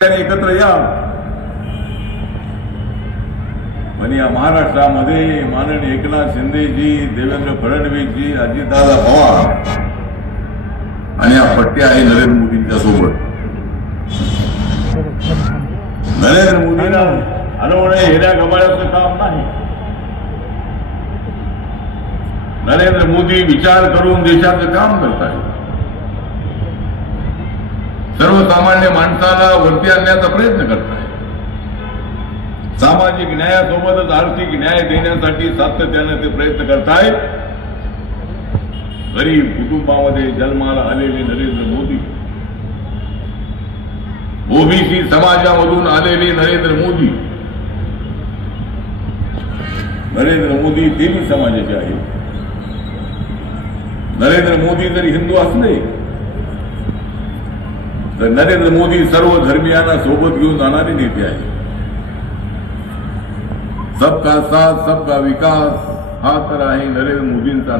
एकत्र या पण या महाराष्ट्रामध्ये माननीय एकनाथ शिंदेजी, देवेंद्र फडणवीसजी, अजितदादा पवार आणि या पट्टी आहे नरेंद्र मोदींच्या सोबत. नरेंद्र मोदींना हरवणे हेऱ्या गबाळ्याचं काम नाही. नरेंद्र मोदी विचार करून देशाचं काम करतात. सर्वसामान्य माणसाला वरती आणण्याचा प्रयत्न करताय. सामाजिक न्यायासोबतच आर्थिक न्याय देण्यासाठी सातत्याने ते प्रयत्न करतायत. गरीब कुटुंबामध्ये जन्माला आलेले नरेंद्र मोदी, ओबीसी समाजामधून आलेले नरेंद्र मोदी, नरेंद्र मोदी देवी समाजाचे आहेत. नरेंद्र मोदी जरी हिंदू असले तर नरेंद्र मोदी सर्व धर्मियांना सोबत घेऊन जाणारे नेते आहेत. सबका साथ सबका विकास हा तर आहे नरेंद्र मोदींचा